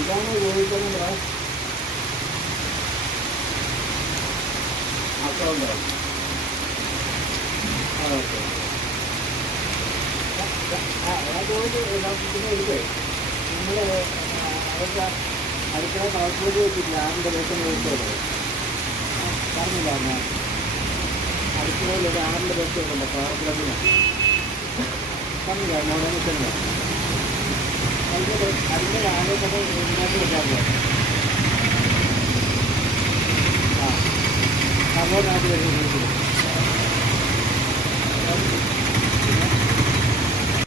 ഇതാണ് ഉപയോഗിക്കുന്നത് അക്കൗണ്ടോ അതുകൊണ്ട് പിന്നെ എടുക്കേ നിങ്ങൾ അവരുടെ അടുക്കള കളക്ടറേറ്റ് വെച്ചിട്ടില്ല ആറിന്റെ ദിവസം വെച്ചോളൂ പറഞ്ഞില്ല അമ്മ അടുക്കളയിൽ ഒരു ആറിന്റെ ദിവസമുണ്ടല്ലോ പാർക്കിലതിന് പറഞ്ഞില്ല മോനെ നിൽക്കുന്നില്ല അതിന്റെ രാവിലെ തന്നെ ഇതിനകത്ത് വെച്ചാൽ ആ സംഭവത്തിനകത്ത് വരുന്നത്